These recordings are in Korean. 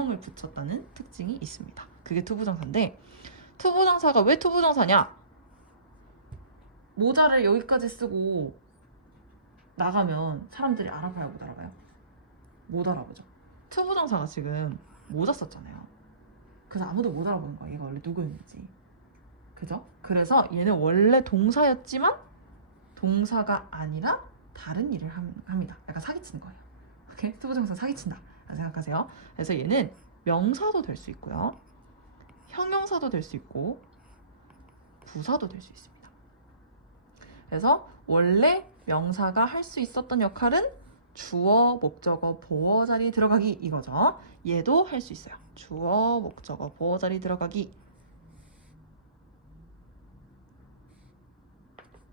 원형을 붙였다는 특징이 있습니다. 그게 투부정사인데 투부정사가 왜 투부정사냐? 모자를 여기까지 쓰고 나가면 사람들이 알아봐요, 못 알아봐요? 못 알아보죠. 투부정사가 지금 모자 썼잖아요. 그래서 아무도 못 알아보는 거야, 얘가 원래 누구였는지. 그죠? 그래서 얘는 원래 동사였지만 동사가 아니라 다른 일을 합니다. 약간 사기치는 거예요. 오케이? 투부정사 사기친다 생각하세요. 그래서 얘는 명사도 될 수 있고요, 형용사도 될 수 있고 부사도 될 수 있습니다. 그래서 원래 명사가 할 수 있었던 역할은 주어, 목적어, 보어 자리 들어가기 이거죠. 얘도 할 수 있어요. 주어, 목적어, 보어 자리 들어가기.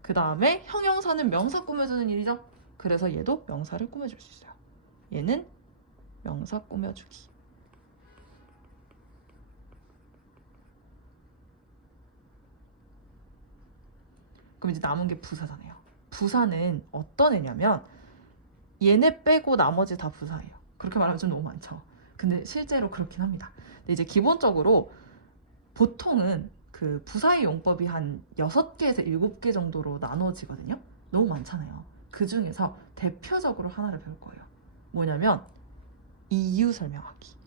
그 다음에 형용사는 명사 꾸며주는 일이죠. 그래서 얘도 명사를 꾸며줄 수 있어요. 얘는 명사 꾸며주기. 그럼 이제 남은 게 부사잖아요. 부사는 어떤 애냐면 얘네 빼고 나머지 다 부사예요. 그렇게 말하면 좀 너무 많죠. 근데 실제로 그렇긴 합니다. 근데 이제 기본적으로 보통은 그 부사의 용법이 한 6개에서 7개 정도로 나눠지거든요. 너무 많잖아요. 그 중에서 대표적으로 하나를 배울 거예요. 뭐냐면 이유 설명하기.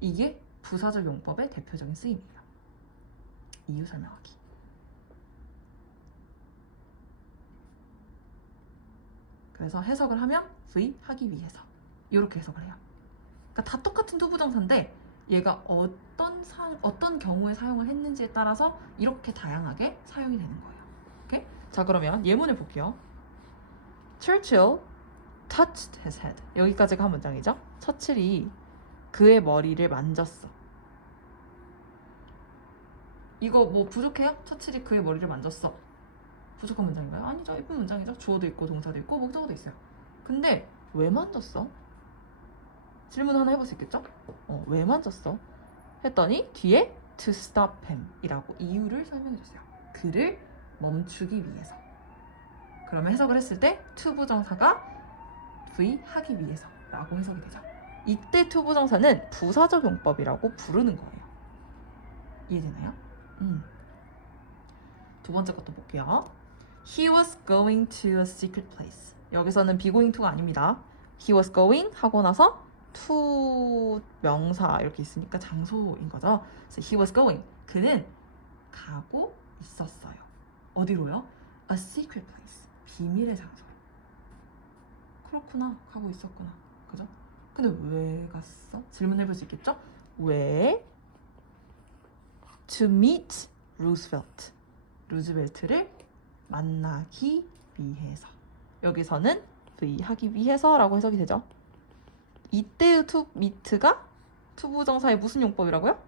이게 부사적 용법의 대표적인 쓰임이에요. 이유 설명하기. 그래서 해석을 하면 V 하기 위해서 이렇게 해석을 해요. 그러니까 다 똑같은 투부정사인데 얘가 어떤 경우에 사용을 했는지에 따라서 이렇게 다양하게 사용이 되는 거예요. 오케이? 자, 그러면 예문을 볼게요. Churchill touched his head. 여기까지가 한 문장이죠. 처칠이 그의 머리를 만졌어. 이거 뭐 부족해요? 처칠이 그의 머리를 만졌어. 부족한 문장인가요? 아니죠. 예쁜 문장이죠. 주어도 있고 동사도 있고 목적어도 있어요. 근데 왜 만졌어? 질문 하나 해볼 수 있겠죠? 왜 만졌어? 했더니 뒤에 to stop him 이라고 이유를 설명해 줬어요. 그를 멈추기 위해서. 그러면 해석을 했을 때 투부정사가 V 하기 위해서 라고 해석이 되죠. 이때 투부정사는 부사적 용법이라고 부르는 거예요. 이해되나요? 두 번째 것도 볼게요. He was going to a secret place. 여기서는 be going to가 아닙니다. He was going 하고 나서 to 명사 이렇게 있으니까 장소인 거죠. 그래서 he was going. 그는 가고 있었어요. 어디로요? A secret place. 비밀의 장소. 그렇구나. 가고 있었구나. 그죠? 근데 왜 갔어? 질문해볼 수 있겠죠? 왜? To meet Roosevelt. 루즈벨트를 만나기 위해서. 여기서는 V 하기 위해서라고 해석이 되죠. 이때의 to meet가 투부정사의 무슨 용법이라고요?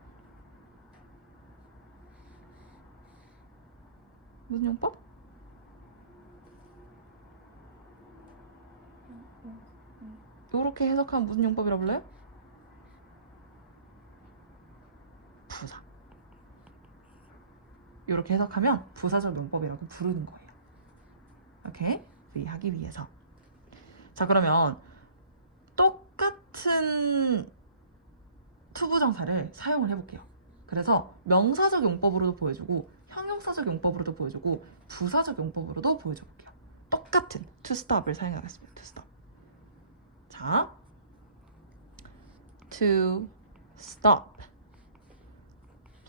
무슨 용법? 이렇게 해석하면 무슨 용법이라 불러요? 부사. 이렇게 해석하면 부사적 용법이라고 부르는 거예요. 오케이? V 하기 위해서. 자, 그러면 똑같은 투부정사를 사용을 해볼게요. 그래서 명사적 용법으로도 보여주고 형용사적 용법으로도 보여주고 부사적 용법으로도 보여줘볼게요. 똑같은 to stop을 사용하겠습니다. to stop. 자, to stop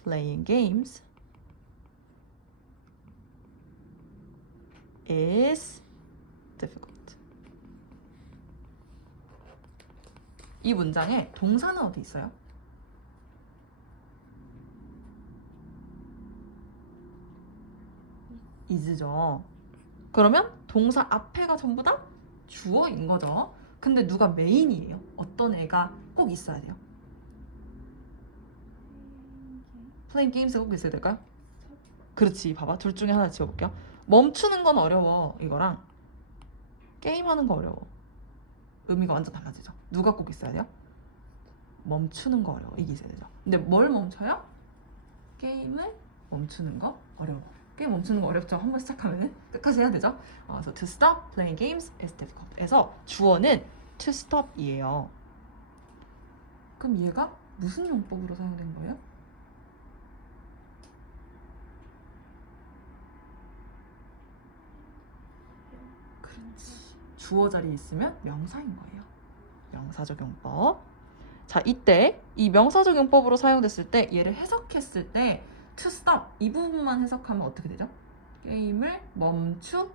playing games is difficult. 이 문장에 동사는 어디 있어요? is죠. 그러면 동사 앞에가 전부 다 주어인 거죠. 근데 누가 메인이에요? 어떤 애가 꼭 있어야 돼요? playing games가 꼭 있어야 될까요? 그렇지. 봐봐. 둘 중에 하나 지워볼게요. 멈추는 건 어려워. 이거랑 게임하는 거 어려워. 의미가 완전 달라지죠. 누가 꼭 있어야 돼요? 멈추는 거 어려워. 이게 있어야 되죠. 근데 뭘 멈춰요? 게임을 멈추는 거 어려워. 게임 멈추는 거 어렵죠? 한번 시작하면 끝까지 해야 되죠? 그래서 to stop playing games is difficult. 그래서 주어는 to stop이에요. 그럼 얘가 무슨 용법으로 사용된 거예요? 그렇지. 주어 자리에 있으면 명사인 거예요. 명사적 용법. 자, 이때 이 명사적 용법으로 사용됐을 때 얘를 해석했을 때 to stop 이 부분만 해석하면 어떻게 되죠? 게임을 멈추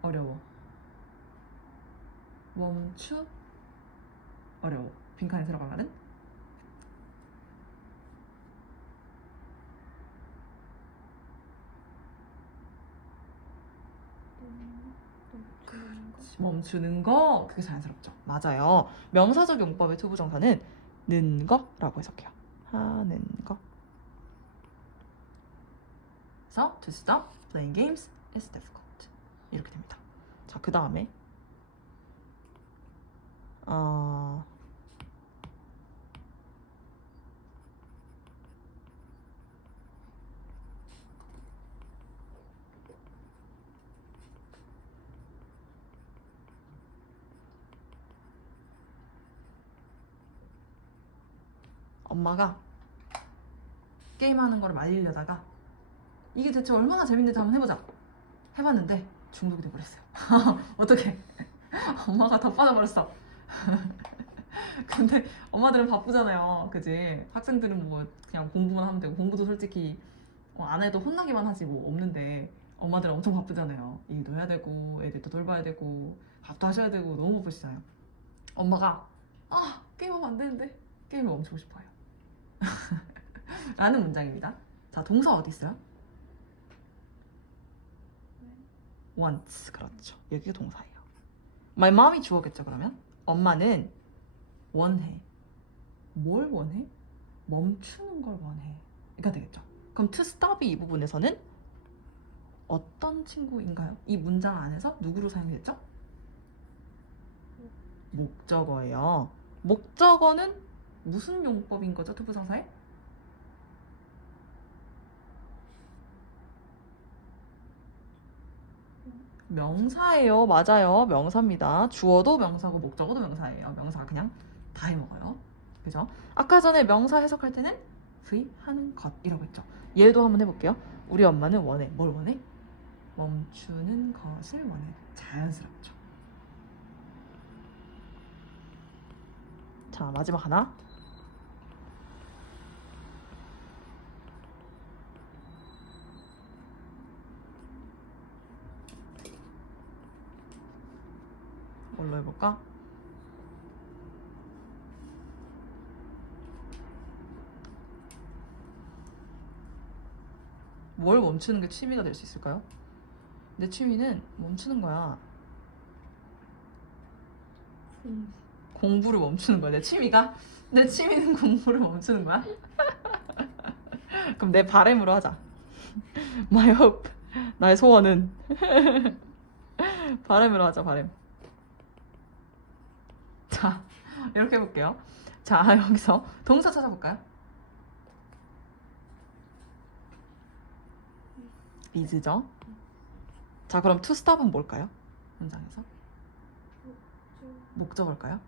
어려워. 멈추 어려워. 빈칸에 들어가면은 멈추는 거 그게 자연스럽죠. 맞아요. 명사적 용법의 투부정사는 는 거라고 해석해요. 하는 거. 그래서 to stop playing games is difficult. 이렇게 됩니다. 자, 그 다음에 엄마가 게임하는 걸 말리려다가 이게 대체 얼마나 재밌는지 한번 해보자 해봤는데 중독이 돼버렸어요. 어떡해. 엄마가 더 빠져버렸어. 근데 엄마들은 바쁘잖아요. 그지? 학생들은 뭐 그냥 공부만 하면 되고 공부도 솔직히 안 해도 혼나기만 하지 뭐 없는데 엄마들은 엄청 바쁘잖아요. 일도 해야 되고 애들도 돌봐야 되고 밥도 하셔야 되고 너무 바쁘시잖아요. 엄마가 게임하면 안 되는데 게임을 멈추고 싶어요. 라는 문장입니다. 자, 동사 어디 있어요? wants. 그렇죠. 여기가 동사예요. My mom이 주어겠죠. 그러면 엄마는 원해. 뭘 원해? 멈추는 걸 원해. 이가 되겠죠. 그럼 to stop이 이 부분에서는 어떤 친구인가요? 이 문장 안에서 누구로 사용됐죠? 목적어예요. 목적어는 무슨 용법인 거죠? 투부정사에? 명사예요. 맞아요. 명사입니다. 주어도 명사고 목적어도 명사예요. 명사 그냥 다 해먹어요. 그죠? 아까 전에 명사 해석할 때는 V 하는 것 이라고 했죠. 얘도 한번 해볼게요. 우리 엄마는 원해. 뭘 원해? 멈추는 것을 원해. 자연스럽죠. 자, 마지막 하나. 뭘로 해볼까? 뭘 멈추는 게 취미가 될 수 있을까요? 내 취미는 멈추는 거야. 공부를 멈추는 거야. 내 취미는 공부를 멈추는 거야. 그럼 내 바람으로 하자. My hope. 나의 소원은 바람으로 하자. 바람. 자, 이렇게 해볼게요. 자, 여기서 동사 찾아볼까요? is죠. 자, 그럼 to stop은 뭘까요? 문장에서 목적어일까요?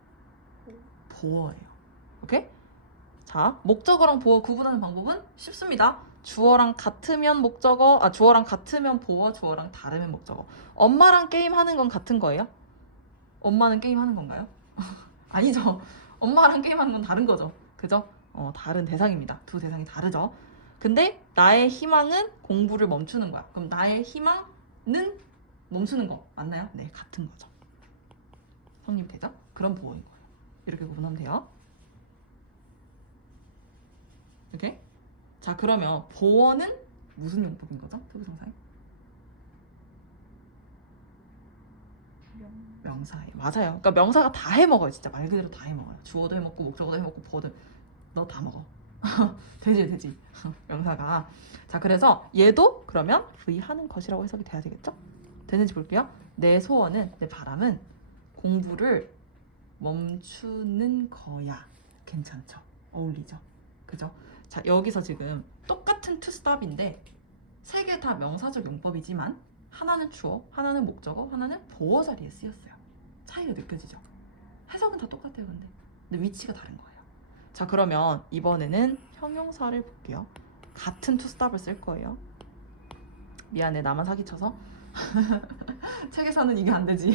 보어예요. 오케이? 자, 목적어랑 보어 구분하는 방법은 쉽습니다. 주어랑 같으면 목적어, 주어랑 같으면 보어, 주어랑 다르면 목적어. 엄마랑 게임하는 건 같은 거예요? 엄마는 게임하는 건가요? 아니죠. 엄마랑 게임하는 건 다른 거죠. 그죠? 다른 대상입니다. 두 대상이 다르죠. 근데 나의 희망은 공부를 멈추는 거야. 그럼 나의 희망은 멈추는 거 맞나요? 네, 같은 거죠. 성립되죠? 그런 보어인 거예요. 이렇게 구분하면 돼요. 이렇게. 자, 그러면 보어는 무슨 용법인 거죠? 투부정사에? 명사예요. 맞아요. 그러니까 명사가 다 해먹어요. 진짜 말 그대로 다 해먹어요. 주어도 해먹고 목적어도 해먹고 보어도 너 다 먹어. 되지. 명사가. 자, 그래서 얘도 그러면 V 하는 것이라고 해석이 돼야 되겠죠? 되는지 볼게요. 내 소원은, 내 바람은 공부를 멈추는 거야. 괜찮죠? 어울리죠. 그죠? 자, 여기서 지금 똑같은 to stop인데 세 개 다 명사적 용법이지만 하나는 주어, 하나는 목적어, 하나는 보어 자리에 쓰였어요. 차이가 느껴지죠? 해석은 다 똑같아요, 근데 위치가 다른 거예요. 자, 그러면 이번에는 형용사를 볼게요. 같은 to stop을 쓸 거예요. 미안해, 나만 사기쳐서. 책에서는 이게 안 되지.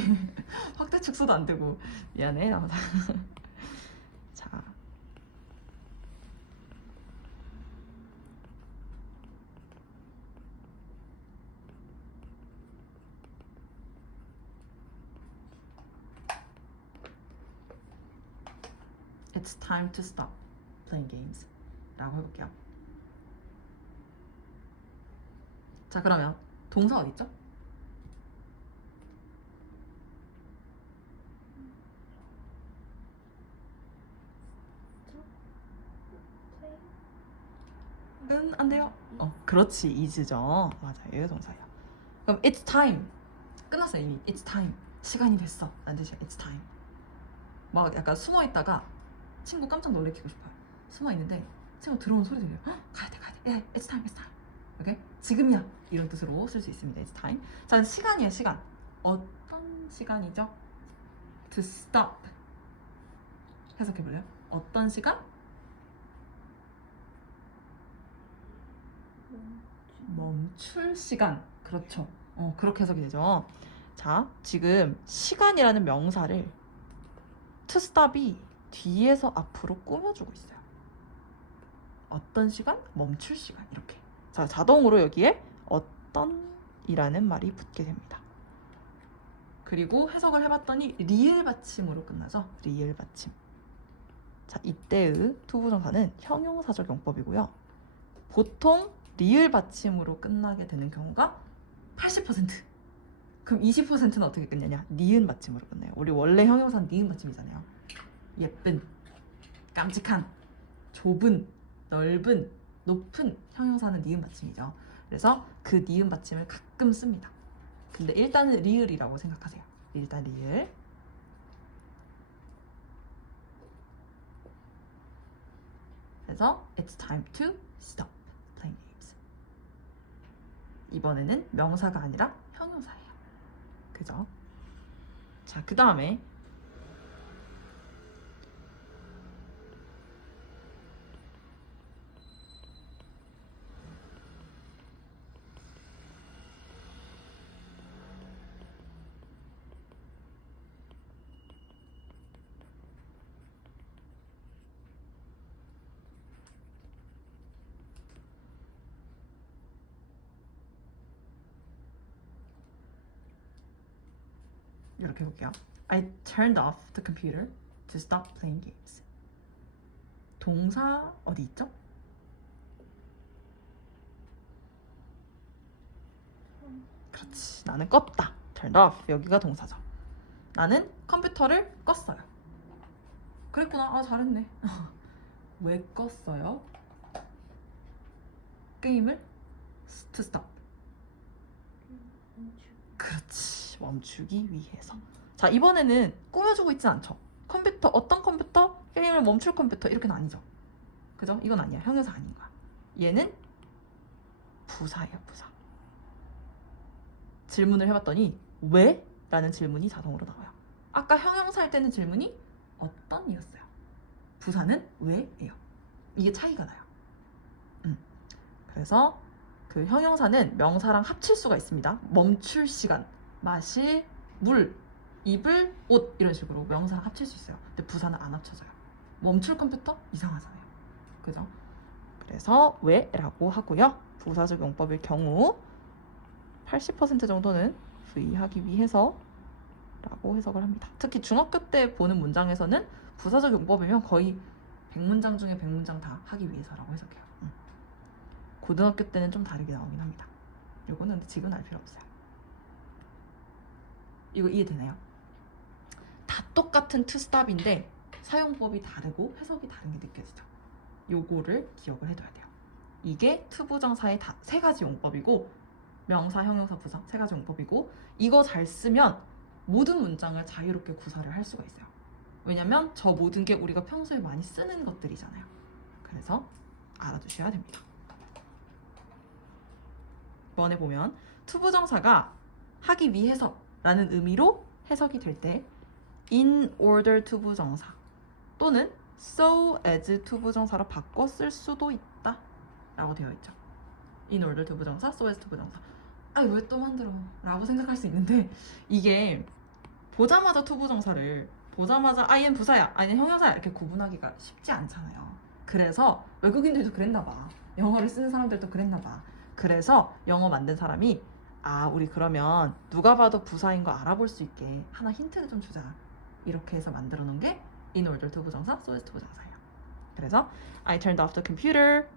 확대 축소도 안 되고. 미안해, 나만 자. It's time to stop playing games 라고 해볼게요. 자, 그러면 동사 어딨죠? 은 안 돼요. 그렇지, is죠. 맞아요, 이게 동사예요. 그럼 it's time 끝났어요 이미. it's time 시간이 됐어 라는 뜻이야. it's time. 막 약간 숨어 있다가 친구 깜짝 놀래키고 싶어요. 숨어 있는데 친구 들어오는 소리 들려요. 가야 돼. 예, it's time. 오케이? 지금이야 이런 뜻으로 쓸 수 있습니다. it's time. 자, 시간이에요. 시간. 어떤 시간이죠? to stop. 해석해 볼래요? 어떤 시간? 멈출 시간. 그렇죠. 그렇게 해석이 되죠. 자, 지금 시간이라는 명사를 to stop이 뒤에서 앞으로 꾸며주고 있어요. 어떤 시간? 멈출 시간. 이렇게. 자, 자동으로 여기에 어떤 이라는 말이 붙게 됩니다. 그리고 해석을 해봤더니 리을 받침으로 끝나죠. 리을 받침. 자, 이때의 투부정사는 형용사적 용법이고요. 보통 리을 받침으로 끝나게 되는 경우가 80%. 그럼 20%는 어떻게 끝내냐? 니은 받침으로 끝내요. 우리 원래 형용사는 니은 받침이잖아요. 예쁜, 깜찍한, 좁은, 넓은, 높은 형용사는 니은 받침이죠. 그래서 그 니은 받침을 가끔 씁니다. 근데 일단은 리을이라고 생각하세요. 일단 리을. 그래서 it's time to stop playing games. 이번에는 명사가 아니라 형용사예요. 그죠? 자, 그 다음에 이렇게 해볼게요. I turned off the computer to stop playing games. 동사 어디 있죠? 그렇지. 나는 껐다. turned off. 여기가 동사죠. 나는 컴퓨터를 껐어요. 그랬구나. 아, 잘했네. 왜 껐어요? 게임을 to stop. 그렇지. 멈추기 위해서. 자, 이번에는 꾸며주고 있진 않죠. 컴퓨터, 어떤 컴퓨터? 게임을 멈출 컴퓨터. 이렇게는 아니죠. 그죠? 이건 아니야. 형용사 아닌 거야. 얘는 부사예요. 부사. 질문을 해봤더니 왜? 라는 질문이 자동으로 나와요. 아까 형용사 할 때는 질문이 어떤 이었어요. 부사는 왜? 예요. 이게 차이가 나요. 그래서 그 형용사는 명사랑 합칠 수가 있습니다. 멈출 시간, 마실 물, 입을 옷 이런 식으로 명사랑 합칠 수 있어요. 근데 부사는 안 합쳐져요. 멈출 컴퓨터? 이상하잖아요. 그죠? 그래서 왜? 라고 하고요. 부사적 용법일 경우 80% 정도는 부의하기 위해서 라고 해석을 합니다. 특히 중학교 때 보는 문장에서는 부사적 용법이면 거의 100문장 중에 100문장 다 하기 위해서라고 해석해요. 고등학교 때는 좀 다르게 나오긴 합니다. 요거는 근데 지금 알 필요 없어요. 이거 이해되나요? 다 똑같은 to stop인데 사용법이 다르고 해석이 다른 게 느껴지죠. 요거를 기억을 해둬야 돼요. 이게 to 부정사의 다 세 가지 용법이고 명사, 형용사, 부사 세 가지 용법이고 이거 잘 쓰면 모든 문장을 자유롭게 구사를 할 수가 있어요. 왜냐면 저 모든 게 우리가 평소에 많이 쓰는 것들이잖아요. 그래서 알아두셔야 됩니다. 이번에 보면 투부정사가 하기 위해서 라는 의미로 해석이 될 때 in order 투부정사 또는 so as 투부정사로 바꿔 쓸 수도 있다 라고 되어 있죠. in order 투부정사, so as 투부정사. 아니 왜 또 만들어? 라고 생각할 수 있는데 이게 보자마자 투부정사를 보자마자 I am 부사야, I am 형용사야 이렇게 구분하기가 쉽지 않잖아요. 그래서 외국인들도 그랬나 봐. 영어를 쓰는 사람들도 그랬나 봐. 그래서 영어 만든 사람이 우리 그러면 누가 봐도 부사인 거 알아볼 수 있게 하나 힌트를 좀 주자. 이렇게 해서 만들어 놓은 게 in order 투부정사, so as 투부정사예요. 그래서 I turned off the computer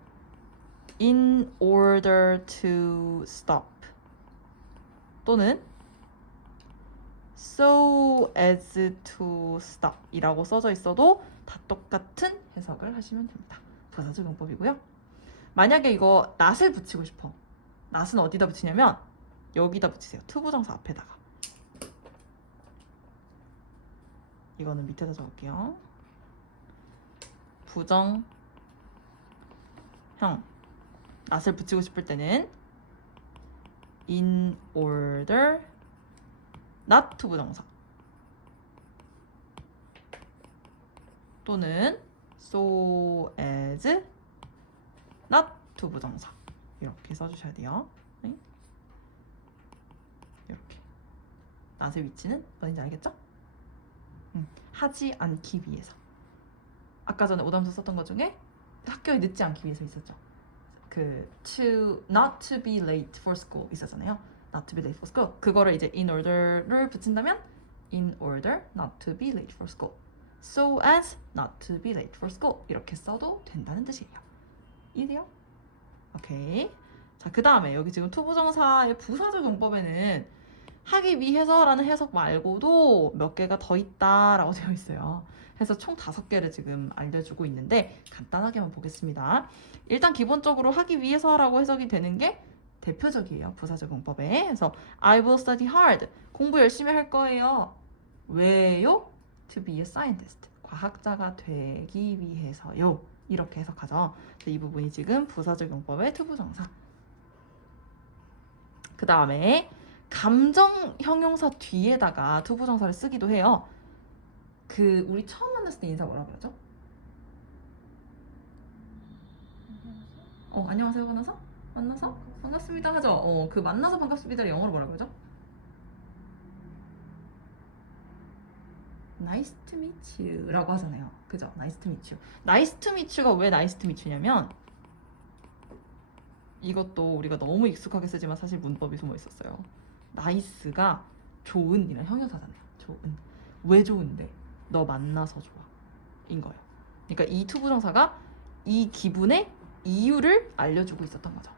in order to stop 또는 so as to stop 이라고 써져 있어도 다 똑같은 해석을 하시면 됩니다. 부사적 용법이고요. 만약에 이거 not을 붙이고 싶어. not은 어디다 붙이냐면 여기다 붙이세요. 투부정사 앞에다가. 이거는 밑에다 적을게요. 부정형 not을 붙이고 싶을 때는 in order not 투부정사 또는 so as not 투부정사 이렇게 써주셔야 돼요. 네? 이렇게 not의 위치는 뭔지 알겠죠? 하지 않기 위해서. 아까 전에 오답서 썼던 것 중에 학교에 늦지 않기 위해서 있었죠. 그 not to be late for school 있었잖아요. not to be late for school. 그거를 이제 in order를 붙인다면 in order not to be late for school. so as not to be late for school. 이렇게 써도 된다는 뜻이에요. 이해돼요? 오케이. 자, 그 다음에 여기 지금 투부정사의 부사적 용법에는 하기 위해서라는 해석 말고도 몇 개가 더 있다라고 되어 있어요. 그래서 총 5개를 지금 알려주고 있는데 간단하게만 보겠습니다. 일단 기본적으로 하기 위해서라고 해석이 되는 게 대표적이에요. 부사적 용법에. 그래서 I will study hard. 공부 열심히 할 거예요. 왜요? To be a scientist. 과학자가 되기 위해서요. 이렇게 해석하죠. 이 부분이 지금 부사적 용법의 투부정사. 그 다음에 감정 형용사 뒤에다가 투부정사를 쓰기도 해요. 그 우리 처음 만났을 때 인사 뭐라 그러죠? 안녕하세요 만나서 반갑습니다 하죠. 그 만나서 반갑습니다를 영어로 뭐라 그러죠? Nice to meet you 라고 하잖아요. 그죠? Nice to meet you. Nice to meet you가 왜 nice to meet you냐면 이것도 우리가 너무 익숙하게 쓰지만 사실 문법이 숨어 있었어요. nice가 좋은 이란 형용사잖아요. 좋은. 왜 좋은데? 너 만나서 좋아. 인 거예요. 그러니까 이 투부정사가 이 기분의 이유를 알려주고 있었던 거죠.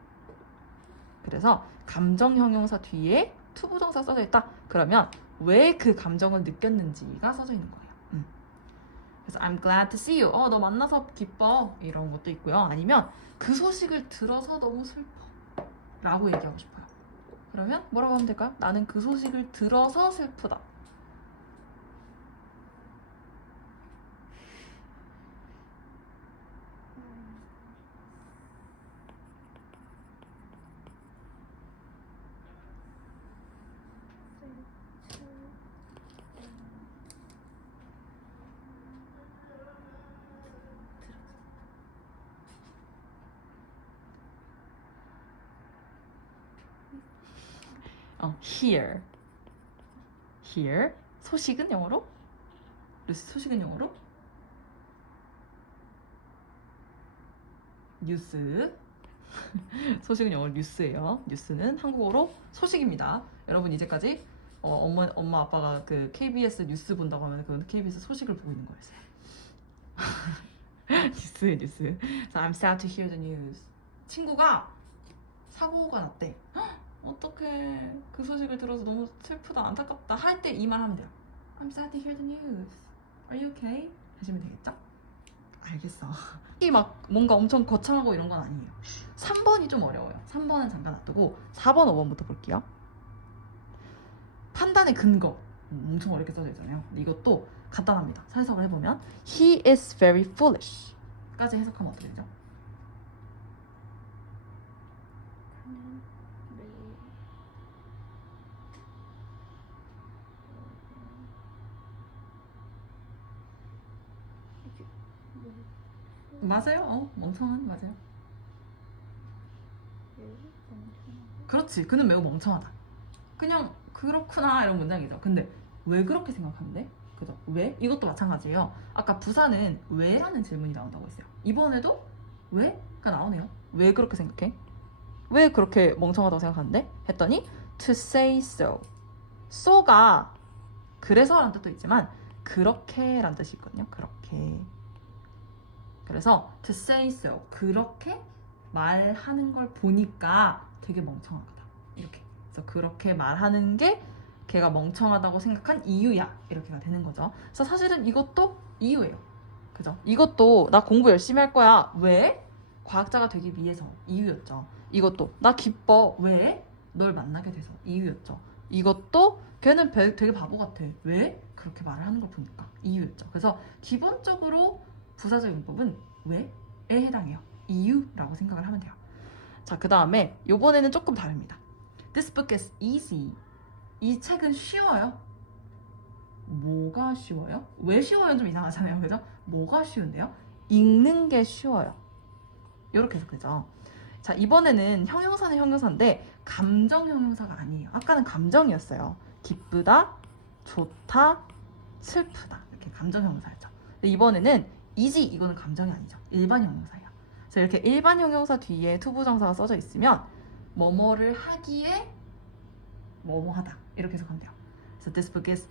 그래서 감정 형용사 뒤에 투부정사 써져 있다. 그러면 왜 그 감정을 느꼈는지가 써져 있는 거예요. 그래서 I'm glad to see you. 너 만나서 기뻐. 이런 것도 있고요. 아니면 그 소식을 들어서 너무 슬퍼. 라고 얘기하고 싶어요. 그러면 뭐라고 하면 될까요? 나는 그 소식을 들어서 슬프다. hear. hear. 소식은 영어로? 루시 소식은 영어로? 뉴스. 소식은 영어로 뉴스예요. 뉴스는 한국어로 소식입니다. 여러분 이제까지 엄마 아빠가 그 KBS 뉴스 본다고 하면 그 KBS 소식을 보고 있는 거였어요. 뉴스예요, 뉴스. So I'm sad to hear the news. 친구가 사고가 났대. 어떡해. 그 소식을 들어서 너무 슬프다, 안타깝다 할 때 이 말 하면 돼요. I'm sad to hear the news. Are you okay? 하시면 되겠죠? 알겠어. 이 막 뭔가 엄청 거창하고 이런 건 아니에요. 3번이 좀 어려워요. 3번은 잠깐 놔두고 4번, 5번부터 볼게요. 판단의 근거. 엄청 어렵게 써져 있잖아요. 근데 이것도 간단합니다. 해석을 해보면 He is very foolish 까지 해석하면 어떻게 되죠? 맞아요. 멍청한 맞아요. 그렇지. 그는 매우 멍청하다. 그냥 그렇구나 이런 문장이죠. 근데 왜 그렇게 생각하는데? 그죠? 왜? 이것도 마찬가지예요. 아까 부사는 왜라는 질문이 나온다고 했어요. 이번에도 왜가 나오네요. 왜 그렇게 생각해? 왜 그렇게 멍청하다고 생각하는데? 했더니 to say so. so가 그래서라는 뜻도 있지만 그렇게라는 뜻이 있거든요. 그렇게. 그래서 to say so. 그렇게 말하는 걸 보니까 되게 멍청한 거다. 이렇게. 그래서 그렇게 말하는 게 걔가 멍청하다고 생각한 이유야. 이렇게가 되는 거죠. 그래서 사실은 이것도 이유예요. 그죠? 이것도 나 공부 열심히 할 거야. 왜? 과학자가 되기 위해서. 이유였죠. 이것도 나 기뻐. 왜? 널 만나게 돼서. 이유였죠. 이것도 걔는 되게 바보 같아. 왜? 그렇게 말을 하는 걸 보니까. 이유였죠. 그래서 기본적으로 부사적 용법은 왜에 해당해요. 이유라고 생각을 하면 돼요. 자, 그 다음에 요번에는 조금 다릅니다. This book is easy. 이 책은 쉬워요. 뭐가 쉬워요? 왜 쉬워요? 좀 이상하잖아요. 그죠? 뭐가 쉬운데요? 읽는 게 쉬워요. 이렇게 해서 그죠? 자, 이번에는 형용사는 형용사인데 감정 형용사가 아니에요. 아까는 감정이었어요. 기쁘다, 좋다, 슬프다. 이렇게 감정 형용사였죠. 근데 이번에는 easy 이거는 감정이 아니죠. 일반 형용사예요. 그래서 이렇게 일반 형용사 뒤에 투부정사가 써져 있으면 뭐뭐를 하기에 뭐뭐하다 이렇게 해석하면 돼요. So this book is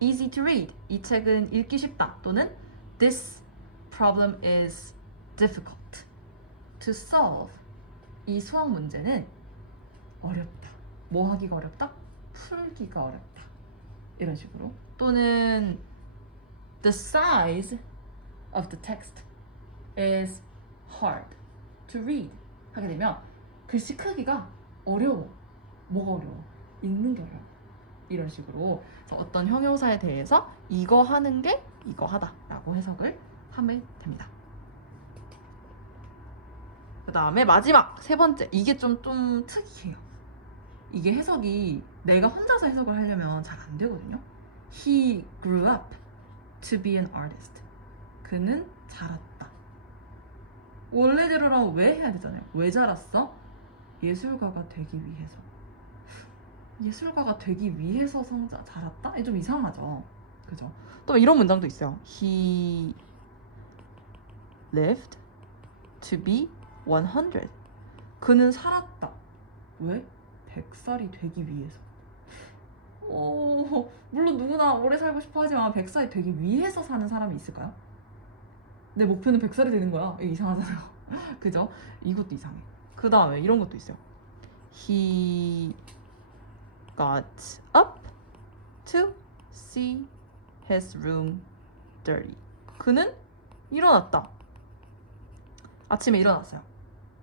easy to read. 이 책은 읽기 쉽다. 또는 this problem is difficult to solve. 이 수학 문제는 어렵다. 뭐 하기가 어렵다? 풀기가 어렵다. 이런 식으로. 또는 the size of the text is hard to read. 하게 되면 글씨 크기가 어려워. 뭐가 어려워? 읽는 게 어려워. 이런 식으로. 그래서 어떤 형용사에 대해서 이거 하는 게 이거 하다 라고 해석을 하면 됩니다. 그 다음에 마지막 세 번째. 이게 좀 특이해요. 이게 해석이 내가 혼자서 해석을 하려면 잘 안 되거든요. He grew up to be an artist. 그는 자랐다. 원래대로라면 왜 해야 되잖아요. 왜 자랐어? 예술가가 되기 위해서. 예술가가 되기 위해서 자랐다? 이게 좀 이상하죠. 그죠? 또 이런 문장도 있어요. He lived to be 100. 그는 살았다. 왜? 100살이 되기 위해서. 물론 누구나 오래 살고 싶어 하지만 100살이 되기 위해서 사는 사람이 있을까요? 내 목표는 100살이 되는 거야. 이거 이상하잖아요. 그죠? 이것도 이상해. 그 다음에 이런 것도 있어요. He got up to see his room dirty. 그는 일어났다. 아침에 일어났어요.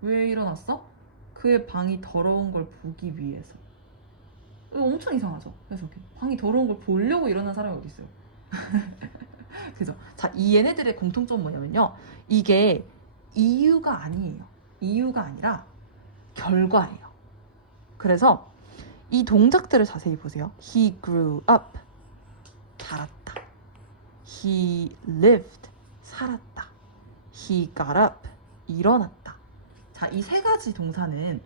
왜 일어났어? 그의 방이 더러운 걸 보기 위해서. 이거 엄청 이상하죠? 그래서 방이 더러운 걸 보려고 일어난 사람이 어디 있어요? 그죠? 자, 이 얘네들의 공통점은 뭐냐면요. 이게 이유가 아니에요. 이유가 아니라 결과예요. 그래서 이 동작들을 자세히 보세요. He grew up. 자랐다. He lived. 살았다. He got up. 일어났다. 자, 이 세 가지 동사는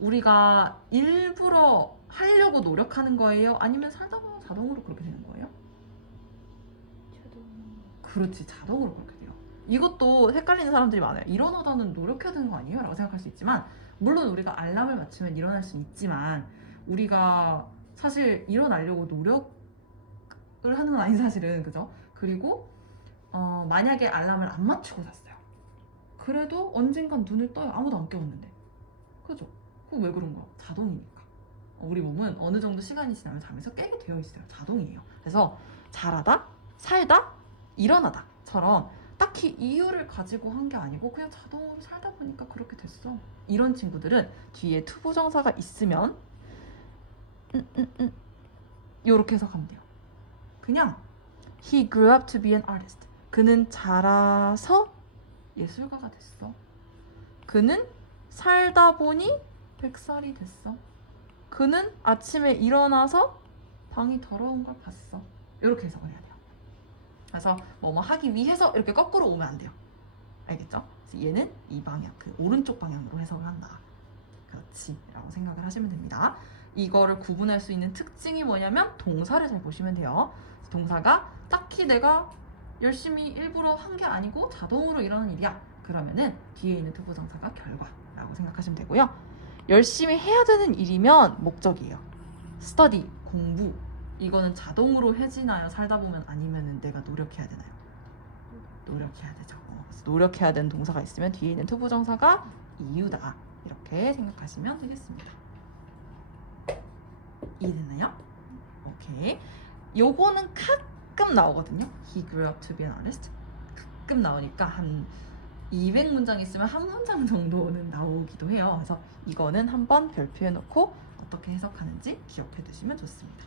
우리가 일부러 하려고 노력하는 거예요? 아니면 살다 보면 자동으로 그렇게 되는 거예요? 그렇지, 자동으로 그렇게 돼요. 이것도 헷갈리는 사람들이 많아요. 일어나다는 노력해야 되는 거 아니에요? 라고 생각할 수 있지만 물론 우리가 알람을 맞추면 일어날 수 있지만 우리가 사실 일어나려고 노력을 하는 건 아닌 사실은. 그죠? 그리고 만약에 알람을 안 맞추고 잤어요. 그래도 언젠간 눈을 떠요. 아무도 안 깨웠는데. 그죠? 그거 왜 그런 거야? 자동이니까. 우리 몸은 어느 정도 시간이 지나면 잠에서 깨게 되어 있어요. 자동이에요. 그래서 자라다, 살다, 일어나다처럼 딱히 이유를 가지고 한 게 아니고 그냥 자동으로 살다 보니까 그렇게 됐어. 이런 친구들은 뒤에 투부정사가 있으면 요렇게 해석하면 돼요. 그냥 He grew up to be an artist. 그는 자라서 예술가가 됐어. 그는 살다 보니 100살이 됐어. 그는 아침에 일어나서 방이 더러운 걸 봤어. 이렇게 해석을 해야 돼요. 그래서 뭐뭐 하기 위해서 이렇게 거꾸로 오면 안 돼요. 알겠죠? 그래서 얘는 이 방향, 그 오른쪽 방향으로 해석을 한다. 그렇지 라고 생각을 하시면 됩니다. 이거를 구분할 수 있는 특징이 뭐냐면 동사를 잘 보시면 돼요. 동사가 딱히 내가 열심히 일부러 한 게 아니고 자동으로 일어나는 일이야. 그러면은 뒤에 있는 투부정사가 결과라고 생각하시면 되고요. 열심히 해야 되는 일이면 목적이에요. study, 공부. 이거는 자동으로 해지나요? 살다 보면 아니면은 내가 노력해야 되나요? 노력해야 되죠. 그래서 노력해야 되는 동사가 있으면 뒤에 있는 투부정사가 이유다. 이렇게 생각하시면 되겠습니다. 이해됐나요? 오케이. 요거는 가끔 나오거든요. He grew up to be an artist. 가끔 나오니까 한 200문장 있으면 한 문장 정도는 나오기도 해요. 그래서 이거는 한번 별표해 놓고 어떻게 해석하는지 기억해 두시면 좋습니다.